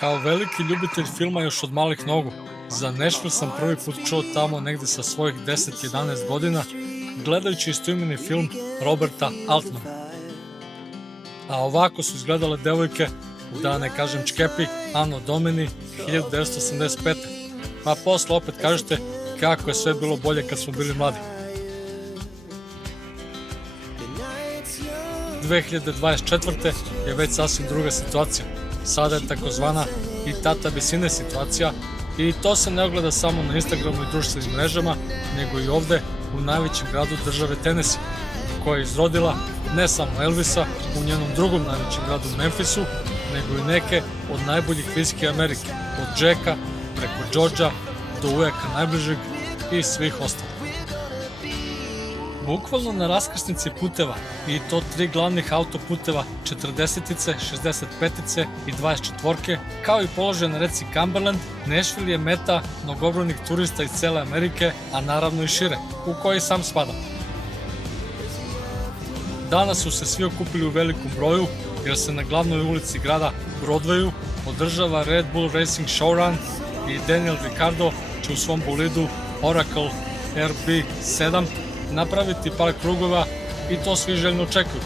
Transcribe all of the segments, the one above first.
Kao veliki ljubitelj filma još od malih nogu, za Nashville sam prvi put čuo tamo negde sa svojih 10-11 godina, gledajući istoimeni film Roberta Altmana. A ovako su izgledale devojke, da ne kažem čkepi, Anno Domini 1985. Pa posle opet kažete kako je sve bilo bolje kad smo bili mladi. 2024. je već sasvim druga situacija. Sada je takozvana i tata visine situacija i to se ne ogleda samo na Instagramu i društvenim mrežama, nego i ovde u najvećem gradu države Tennessee, koja je izrodila ne samo Elvisa u njenom drugom najvećem gradu Memphisu, nego i neke od najboljih viskija Amerike, od Jacka preko Georgea do ujaka najbližeg i svih ostalih. Bukvalno na raskrsnici puteva, i to 3 glavnih autoputeva, 40-ice, 65-ice i 24-ke, kao i položaj na reci Cumberland, Nashville je meta mnogobrojnih turista iz cele Amerike, a naravno i šire, u koji sam spadam. Danas su se svi okupili u velikom broju, jer se na glavnoj ulici grada Broadwayu održava Red Bull Racing Showrun i Daniel Ricciardo će u svom bolidu Oracle RB7 napraviti par krugova i to svi željno očekuju.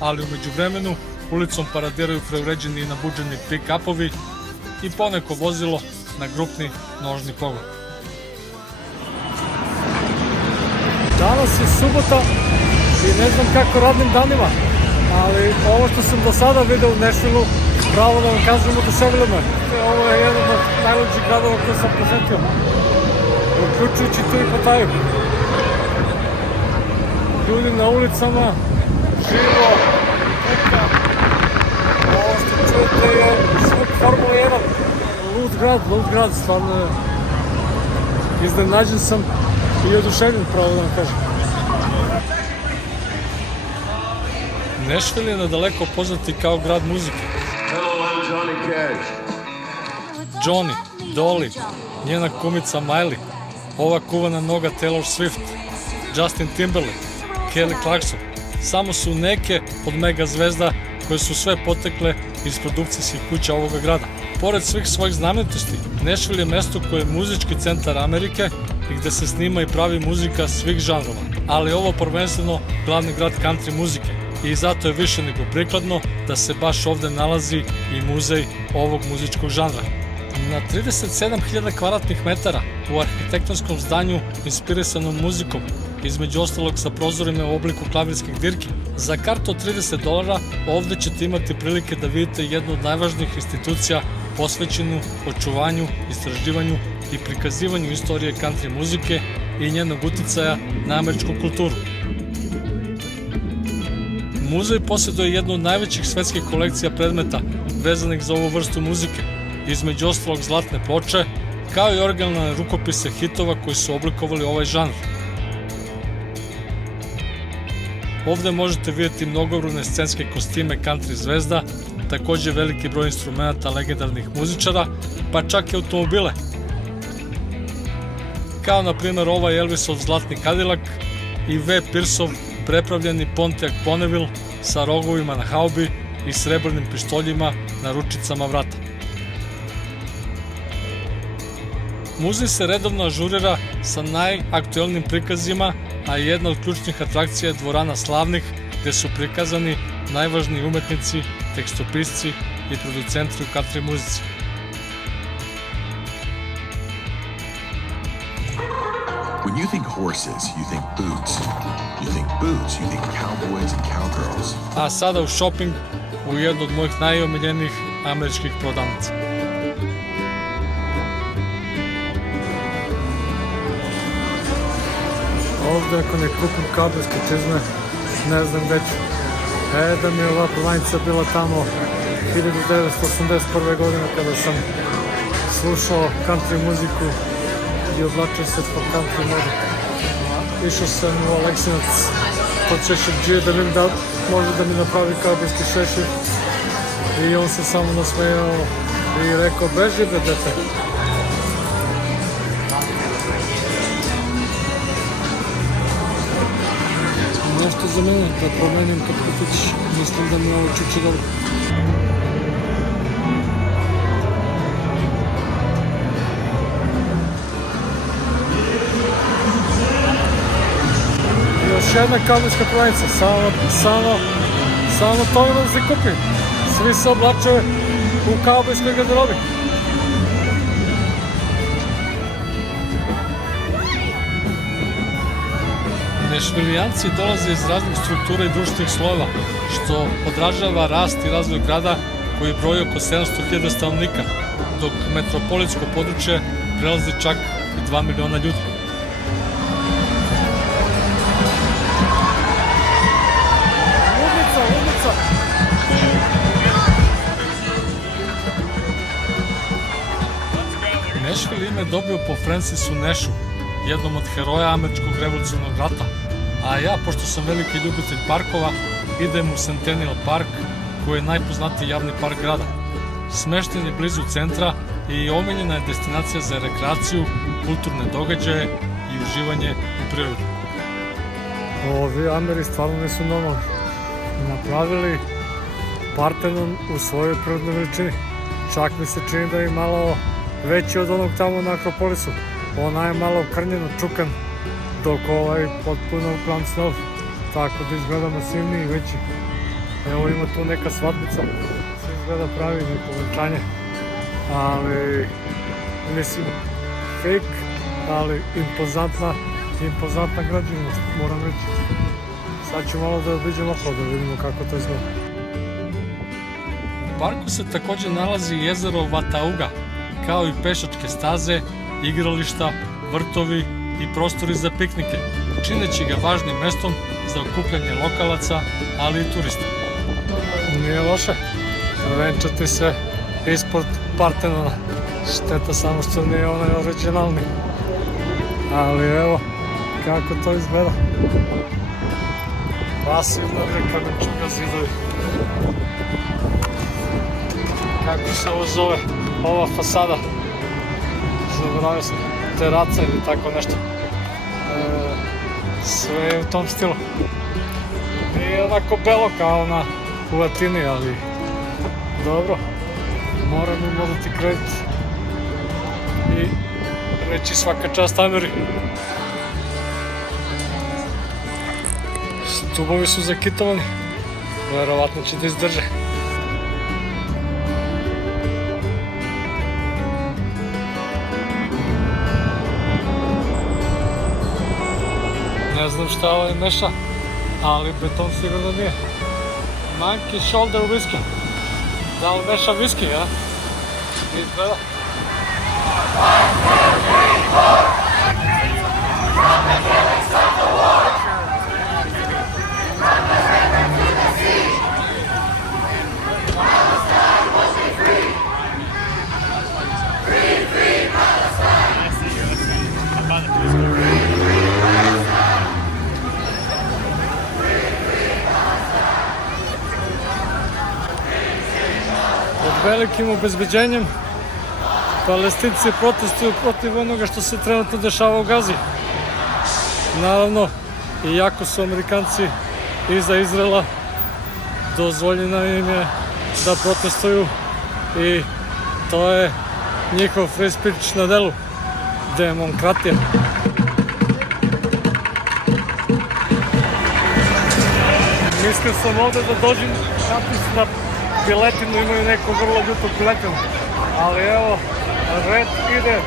Ali u međuvremenu ulicom paradiraju preuređeni i nabuđeni pick-upovi i poneko vozilo na grupni nožni pogon. Danas je subota i ne znam kako radnim danima, ali ovo što sam do sada video u Nashvilleu, pravo da vam kažem, oduševilo me. Ovo je jedan od najluđih gradova koje sam posetio, uključujući tu i Pataju. Ljudi na ulicama, živo, puka. Ovo što čujete je zvuk Formula 1. Lud grad, stvarno je. Iznenađen sam i oduševljen, pravo da vam kažem. Nashville je nadaleko poznati kao grad muzike. Hello, I'm Johnny Cash. Johnny, Dolly, njena kumica Miley, ova kuvana noga Taylor Swift, Justin Timberlake, Kelly Clarkson, samo su neke od mega zvezda koje su sve potekle iz produkcijskih kuća ovoga grada. Pored svih svojih znamenitosti, Nashville je mesto koje je muzički centar Amerike i gde se snima i pravi muzika svih žanrova, ali ovo prvenstveno glavni grad country muzike i zato je više nego prikladno da se baš ovde nalazi i muzej ovog muzičkog žanra. Na 37.000 kvadratnih metara u arhitektonskom zdanju inspirisanom muzikom, između ostalog sa prozorima u obliku klavirskih dirki, za kartu od $30 ovde ćete imati prilike da vidite jednu od najvažnijih institucija posvećenu očuvanju, istraživanju i prikazivanju istorije country muzike i njenog uticaja na američku kulturu. Muzej posjeduje jednu od najvećih svetskih kolekcija predmeta vezanih za ovu vrstu muzike, između ostalog zlatne ploče, kao i originalne rukopise hitova koji su oblikovali ovaj žanr. Ovde možete vidjeti mnogobrojne scenske kostime country zvezda, takođe veliki broj instrumenta legendarnih muzičara, pa čak i automobile. Kao na primjer ovaj Elvisov zlatni Cadillac i V. Pearceov prepravljeni Pontiac Bonneville sa rogovima na haubi i srebrnim pištoljima na ručicama vrata. Muzej se redovno ažurira sa najaktuelnijim prikazima, a jedna od ključnih atrakcija je dvorana slavnih, gde su prikazani najvažniji umetnici, tekstopisci i producenti u country muzici. When you think horses, you think boots. You think boots, you think cowboys and cowgirls. A sada u shopping u jednu od mojih najomiljenijih američkih prodavnica. Ovde ako ne kupim kabelske čizme, ne znam gde ću. Da mi je ova prodavnica bila tamo 1981. godine kada sam slušao country muziku i odlačio se po country modu. Išao sam u Aleksinac kod šeširđije da vidim da može da mi napravi kabelski šešir i on se samo nasmejao i rekao beži bre dete. Nešto za mene da promenim kad putić, mislim da mi ovo čuči dobro. jedna kaubojska prodavnica, samo to da se kupi. Svi se oblače u kaubojskoj garderobi. Nešvilijanci dolaze iz raznih struktura i društvenih slojeva, što odražava rast i razvoj grada koji broji oko 700.000 stanovnika, dok metropolitsko područje prelazi čak i 2 miliona ljudi. Ludnica! Nešvil ime dobio po Francisu Nashu, jednom od heroja američkog revolucionarnog rata, a ja, pošto sam veliki ljubitelj parkova, idem u Centennial Park, koji je najpoznatiji javni park grada. Smešten je blizu centra i omiljena je destinacija za rekreaciju, kulturne događaje i uživanje u prirodi. Ovi Ameri stvarno nisu normalni. Napravili Partenon u svojoj prirodnoj veličini. Čak mi se čini da je malo veći od onog tamo na Akropolisu. Ona je malo krnjeno, čukan, dok ovaj potpuno plan snov, tako da izgleda masivniji i veći. Evo ima tu neka svadbica, sve izgleda pravi neko venčanje, ali mislim fake, ali impozantna građevinost, moram reći. Sad ću malo da obiđem okolo da vidimo kako to izgleda. U parku se takođe nalazi jezero Watauga, kao i pešačke staze, igrališta, vrtovi i prostori za piknike, čineći ga važnim mestom za okupljanje lokalaca, ali i turista. Nije loše, venčati se ispod Partenona, šteta samo što nije onaj originalni, ali evo kako to izgleda. Pasivna kamenčuga zidovi. Kako se ovo zove, ova fasada? Zaboravio sam, teraca ili tako nešto. Sve je u tom stilu. Nije onako belo kao u Atini, ali dobro. Moram im odati kredit i reći svaka čast Ameri. Stubovi su zakitovani, verovatno će da izdrže. Ne znam šta ovaj meša, ali beton sigurno nije. Monkey Shoulder whisky. Da li meša whisky, a? Izgleda. Velikim obezbeđenjem Palestinci protestuju protiv onoga što se trenutno dešava u Gazi. Naravno, iako su Amerikanci iza Izraela, dozvoljeno im je da protestuju i to je njihov free speech na delu, demokratija. Mislio sam ovde da dođem na piletinu, imaju neku vrlo ljutu piletinu, ali evo, red ide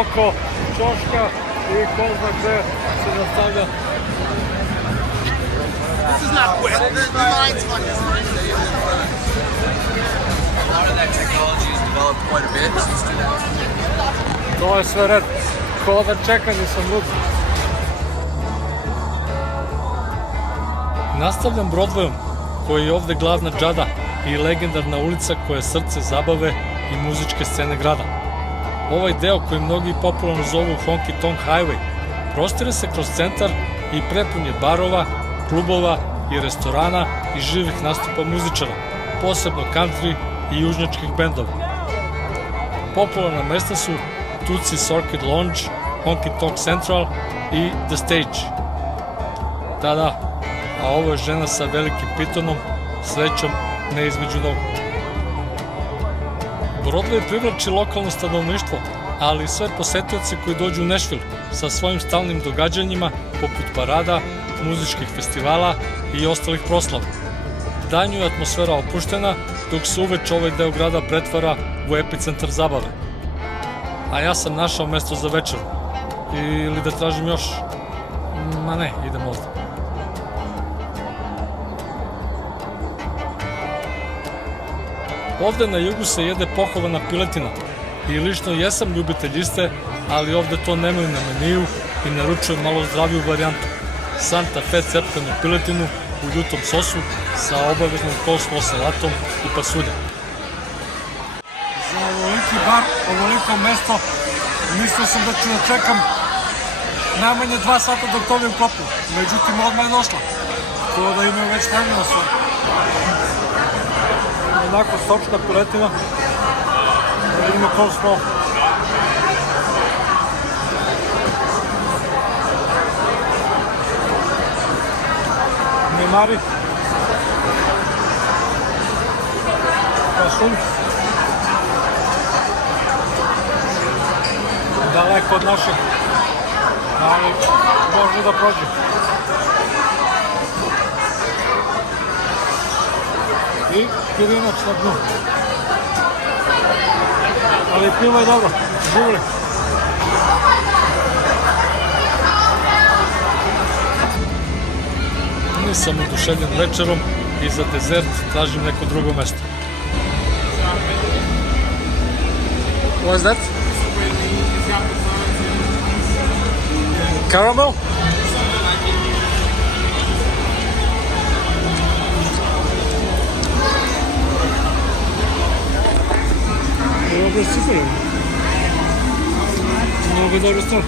oko ćoška i ko zna gde se nastavlja. This is not quick. The mind's fucking. A lot of that technology has developed quite a bit since 2000. To je sve red, ko da čeka, nisam lud. Nastavljam Broadwayom, koji je ovde glavna džada i legendarna ulica koja je srce zabave i muzičke scene grada. Ovaj deo koji mnogi popularno zovu Honky Tonk Highway prostire se kroz centar i prepun je barova, klubova i restorana i živih nastupa muzičara, posebno country i južnjačkih bendova. Popularna mesta su Tootsie's Orchid Lounge, Honky Tonk Central i The Stage. Da, a ovo je žena sa velikim pitonom, srećom ne između nogu. Broadway privlači lokalno stanovništvo, ali i sve posetioce koji dođu u Nashville sa svojim stalnim događanjima poput parada, muzičkih festivala i ostalih proslava. Danju je atmosfera opuštena, dok se uveče ovaj deo grada pretvara u epicentar zabave. A ja sam našao mesto za večeru. Ili da tražim još? Ma ne, idem ovde. Ovde na jugu se jede pohovana piletina i lično jesam ljubitelj iste, ali ovde to nemaju na meniju i naručujem malo zdraviju varijantu. Santa Fe cepkanu piletinu u ljutom sosu sa obaveznom coleslaw salatom i pasuljem. Za ovoliki bar, ovoliko mesto, mislio sam da ću da čekam najmanje 2 sata dok dobijem klopu. Međutim, odmah je došla. To da imaju već spremljeno sve. Onako sočna piletina. Da vidimo coleslaw. Nemari. Pasulj. Daleko od našeg, ali može da prođe. I pirinač na dnu. Ali pivo je dobro, živjeli. Nisam oduševljen večerom i za dezert tražim neko drugo mesto. What is that? Caramel? Ovo je super. Mnogo dobro stvar.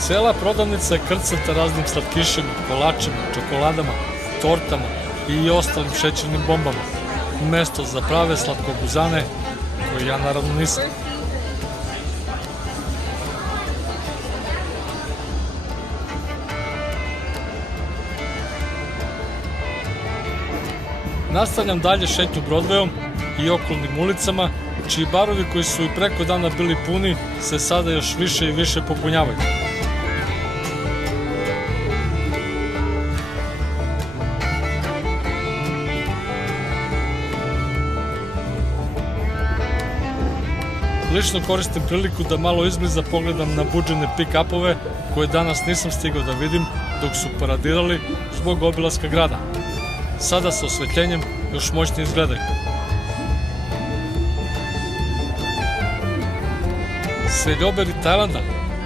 Cela prodavnica je krcata raznim slatkišima, kolačima, čokoladama, tortama i ostalim šećernim bombama. Mesto za prave slatkoguzane, koje ja naravno nisam. Nastavljam dalje šetnju Broadwayom i okolnim ulicama, čiji barovi koji su i preko dana bili puni se sada još više i više popunjavaju. Lično koristim priliku da malo izbliza pogledam na budžene pick-upove koje danas nisam stigao da vidim dok su paradirali zbog obilaska grada. Sada sa osvetljenjem još moćnije izgledaju. Seljoberi Tajlanda,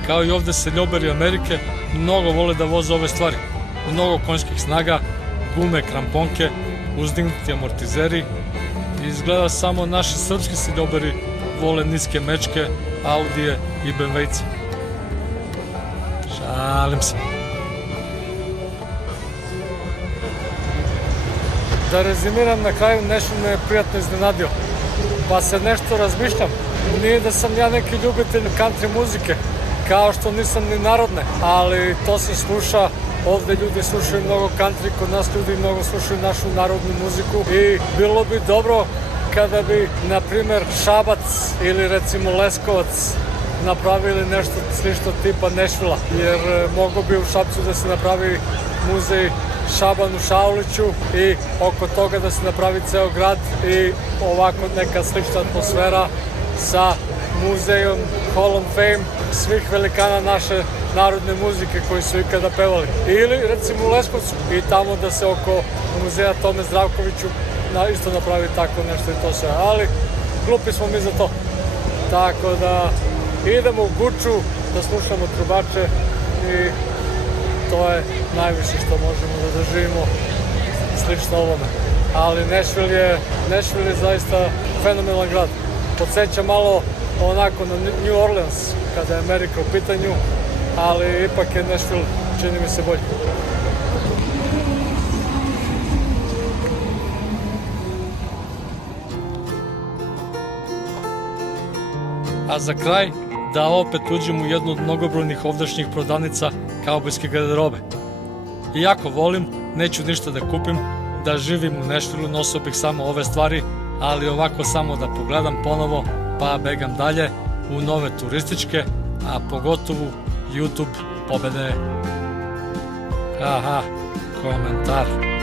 kao i ovde seljoberi Amerike, mnogo vole da voze ove stvari. Mnogo konjskih snaga, gume, kramponke, uzdignuti amortizeri. Izgleda samo naši srpski seljoberi vole niske mečke, Audije i BMW-ice. Šalim se. Da rezimiram na kraju, nešto me je prijatno iznenadio. Pa se nešto razmišljam. Nije da sam ja neki ljubitelj country muzike, kao što nisam ni narodne, ali to se sluša. Ovde ljudi slušaju mnogo country, kod nas ljudi mnogo slušaju našu narodnu muziku i bilo bi dobro kada bi, na primer, Šabac ili recimo Leskovac napravili nešto slično tipa Nešvila, jer mogo bi u Šapcu da se napravi muzej Šabanu Šauliću i oko toga da se napravi ceo grad i ovako neka slična atmosfera sa muzejom Hall of Fame svih velikana naše narodne muzike koji su ikada pevali. Ili recimo u Leskovcu i tamo da se oko muzeja Tome Zdravkoviću isto napravi tako nešto i to sve, ali glupi smo mi za to. Tako da idemo u Guču da slušamo trubače i to je najviše što možemo da doživimo slično ovome. Ali Nashville je zaista fenomenalan grad. Podsjeća malo onako na New Orleans kada je Amerika u pitanju, ali ipak je Nashville, čini mi se, bolji. A za kraj, da opet uđem u jednu od mnogobrojnih ovdašnjih prodavnica kaubojske garderobe. Iako volim, neću ništa da kupim, da živim u Nashvilleu, nosio bih samo ove stvari, ali ovako samo da pogledam ponovo, pa begam dalje u nove turističke, a pogotovo YouTube pobede. Aha, komentar.